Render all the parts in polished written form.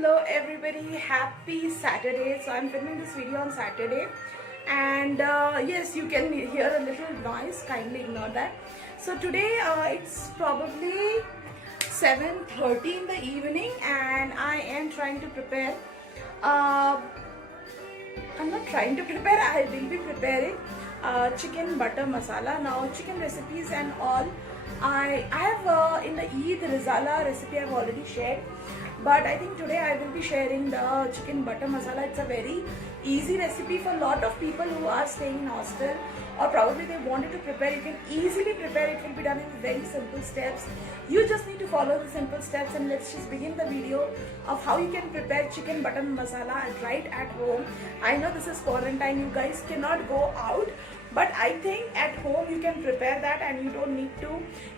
Hello everybody, happy Saturday. So I'm filming this video on Saturday, and yes, you can hear a little noise, kindly ignore that. So today it's probably 7:30 in the evening, and I am trying to prepare uh, I'm not trying to prepare, I will be preparing chicken butter masala. Now chicken recipes and all, I have in the Eid Rizala recipe I've already shared, but I think today I will be sharing the chicken butter masala. It's a very easy recipe for a lot of people who are staying in hostel, or probably they wanted to prepare. You can easily prepare. It will be done in very simple steps. You just need to follow the simple steps, and let's just begin the video of how you can prepare chicken butter masala right at home. I know this is quarantine, you guys cannot go out, but I think at home you can prepare that and you don't need to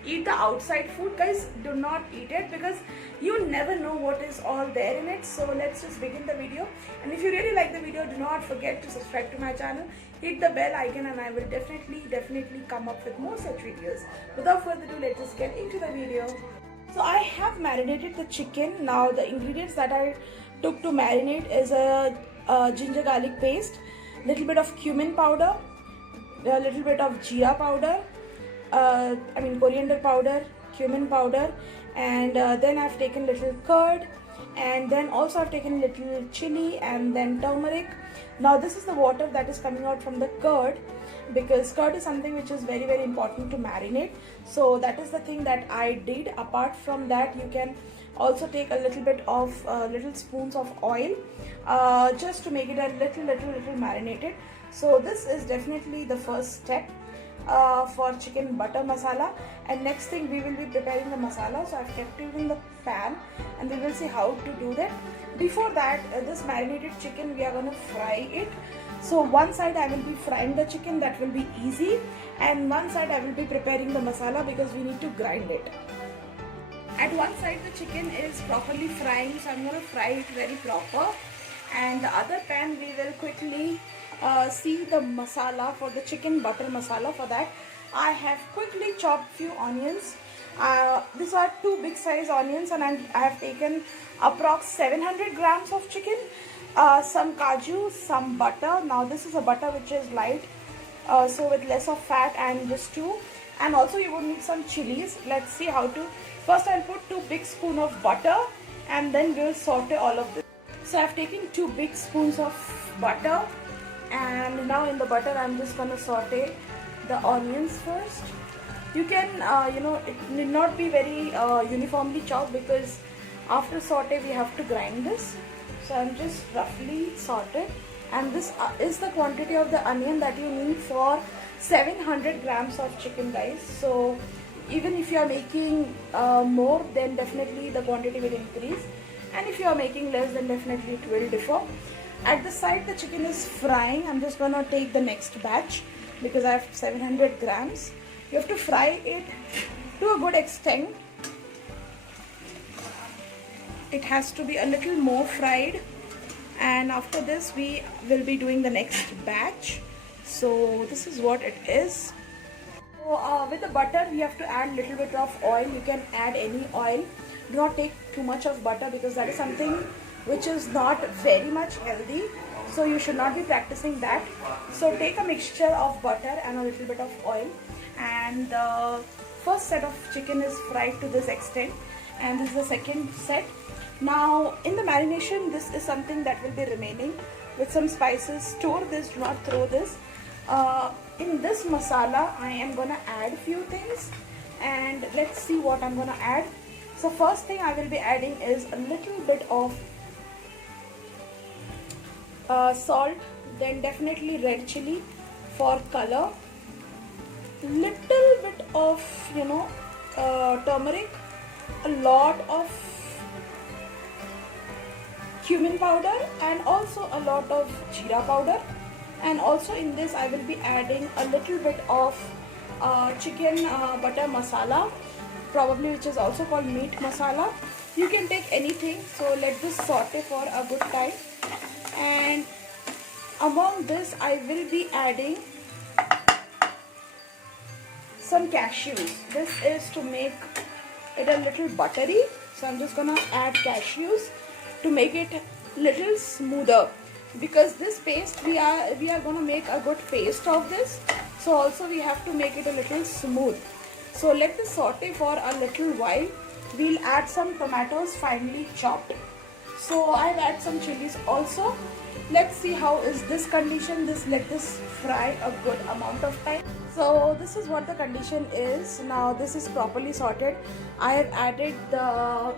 eat the outside food. Guys, do not eat it because you never know what is all there in it. So let's just begin the video, and if you really like the video, do not forget to subscribe to my channel, hit the bell icon, and I will definitely come up with more such videos. Without further ado, let's just get into the video. So I have marinated the chicken. Now the ingredients that I took to marinate is a ginger garlic paste, little bit of cumin powder, a little bit of jeera powder, coriander powder, cumin powder, and then I've taken little curd, and then also I've taken little chili and then turmeric. Now this is the water that is coming out from the curd, because curd is something which is very important to marinate. So that is the thing that I did. Apart from that, you can also take a little bit of little spoons of oil just to make it a little marinated. So this is definitely the first step for chicken butter masala. And next thing, we will be preparing the masala. So I've kept it in the pan, and we will see how to do that. Before that, this marinated chicken, we are going to fry it. So one side I will be frying the chicken, that will be easy, and one side I will be preparing the masala because we need to grind it. At one side the chicken is properly frying, so I'm going to fry it very proper, and the other pan we will quickly see the masala for the chicken butter masala. For that, I have quickly chopped few onions. These are two big size onions, and I have taken approx 700 grams of chicken, some kaju, some butter. Now this is a butter which is light, so with less of fat, and this too. And also you would need some chilies. Let's see how to. First I'll put 2 big spoons of butter, and then we'll saute all of this. So I've taken 2 big spoons of butter, and now in the butter I'm just gonna saute the onions first. You can it need not be very uniformly chopped, because after saute we have to grind this. So I'm just roughly sauteed, and this is the quantity of the onion that you need for 700 grams of chicken, guys. So even if you are making more, then definitely the quantity will increase, and if you are making less, then definitely it will differ. At the side the chicken is frying, I'm just gonna take the next batch because I have 700 grams. You have to fry it to a good extent. It has to be a little more fried, and after this we will be doing the next batch. So this is what it is. So with the butter we have to add little bit of oil. You can add any oil. Do not take too much of butter, because that is something which is not very much healthy, so you should not be practicing that. So take a mixture of butter and a little bit of oil, and the first set of chicken is fried to this extent, and this is the second set. Now in the marination, this is something that will be remaining with some spices. Store this, do not throw this. In this masala I am gonna add few things, and let's see what I'm gonna add. So first thing I will be adding is a little bit of salt, then definitely red chili for color, little bit of turmeric, a lot of cumin powder, and also a lot of jeera powder. And also in this I will be adding a little bit of chicken butter masala, probably, which is also called meat masala. You can take anything. So let this saute for a good time, and among this I will be adding some cashews. This is to make it a little buttery, so I'm just gonna add cashews. to make it little smoother, because this paste we are going to make a good paste of this, so also we have to make it a little smooth. So let this saute for a little while. We'll add some tomatoes finely chopped. So I've added some chilies also. Let's see how is this condition. Let this fry a good amount of time. So this is what the condition is. Now this is properly sorted. I have added the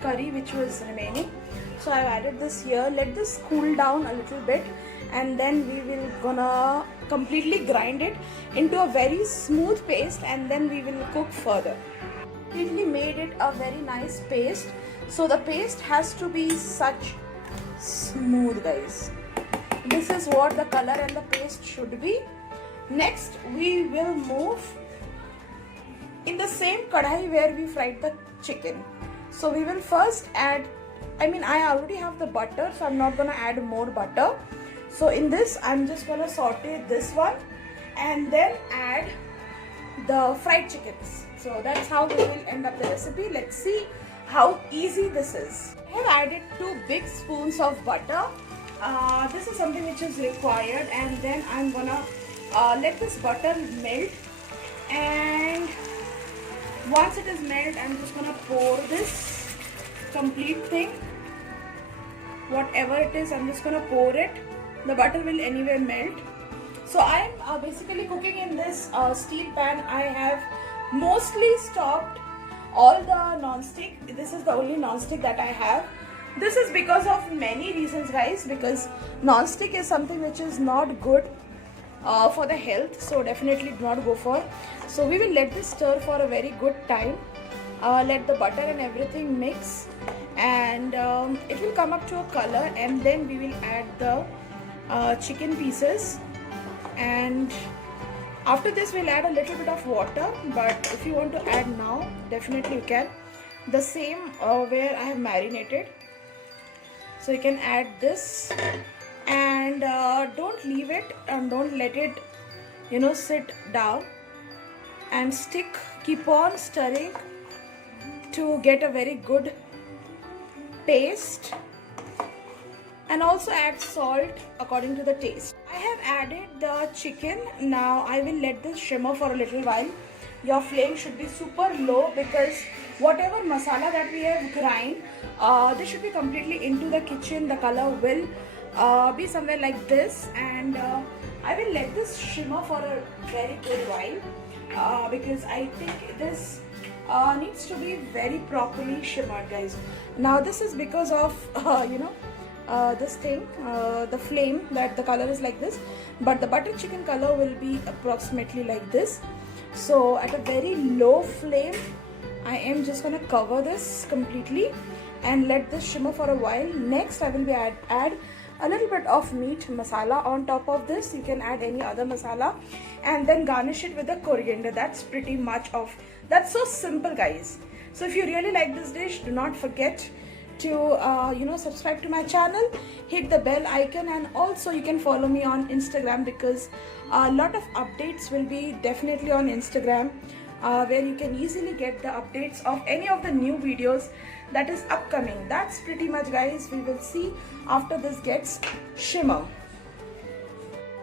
curry which was remaining. So I've added this here. Let this cool down a little bit, and then we will gonna completely grind it into a very smooth paste, and then we will cook further. Completely made it a very nice paste. So the paste has to be such smooth, guys. This is what the color and the paste should be. Next we will move in the same kadhai where we fried the chicken. So we will first add, I already have the butter, so I'm not gonna add more butter. So in this I'm just gonna saute this one and then add the fried chickens. So that's how we will end up the recipe. Let's see how easy this is. I have added 2 big spoons of butter. This is something which is required, and then I'm gonna let this butter melt, and once it is melted I'm just gonna pour this complete thing, whatever it is, I'm just gonna pour it. The butter will anyway melt. So I'm basically cooking in this steel pan. I have mostly stopped all the non-stick. This is the only non-stick that I have. This is because of many reasons, guys, because non-stick is something which is not good for the health, so definitely do not go for. So we will let this stir for a very good time. Let the butter and everything mix, and it will come up to a color, and then we will add the chicken pieces, and after this we'll add a little bit of water, but if you want to add now, definitely you can. The same where I have marinated, so you can add this, and don't leave it and don't let it sit down, and keep on stirring to get a very good paste, and also add salt according to the taste. I have added the chicken. Now I will let this shimmer for a little while. Your flame should be super low, because whatever masala that we have grind, this should be completely into the kitchen. The color will be somewhere like this, and I will let this shimmer for a very good while, because I think this needs to be very properly shimmered, guys. Now this is because of this thing, the flame, that the color is like this, but the butter chicken color will be approximately like this. So at a very low flame I am just gonna cover this completely and let this shimmer for a while. Next I will be add a little bit of meat masala on top of this. You can add any other masala, and then garnish it with the coriander. That's pretty much that's so simple, guys. So if you really like this dish, do not forget to subscribe to my channel, hit the bell icon, and also you can follow me on Instagram, because a lot of updates will be definitely on Instagram, where you can easily get the updates of any of the new videos that is upcoming. That's pretty much, guys. We will see after this gets shimmer.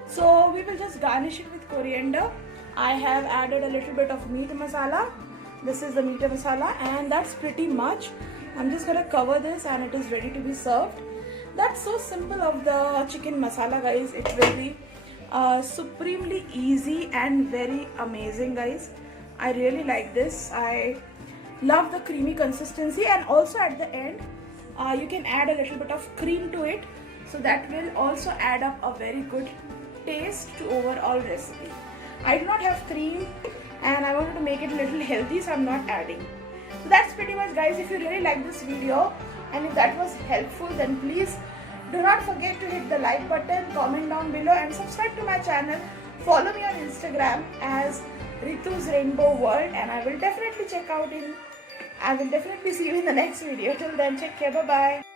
So we will just garnish it with coriander. I have added a little bit of meat masala. This is the meat masala, and that's pretty much. I'm just gonna cover this, and it is ready to be served. That's so simple of the chicken masala, guys. It will be supremely easy and very amazing, guys. I really like this. I love the creamy consistency, and also at the end you can add a little bit of cream to it, so that will also add up a very good taste to overall recipe. I do not have cream, and I wanted to make it a little healthy, so I'm not adding. So that's pretty much, guys. If you really like this video and if that was helpful, then please do not forget to hit the like button, comment down below, and subscribe to my channel. Follow me on Instagram as Ritu's Rainbow World, and I will definitely see you in the next video. Till then, take care. Bye bye.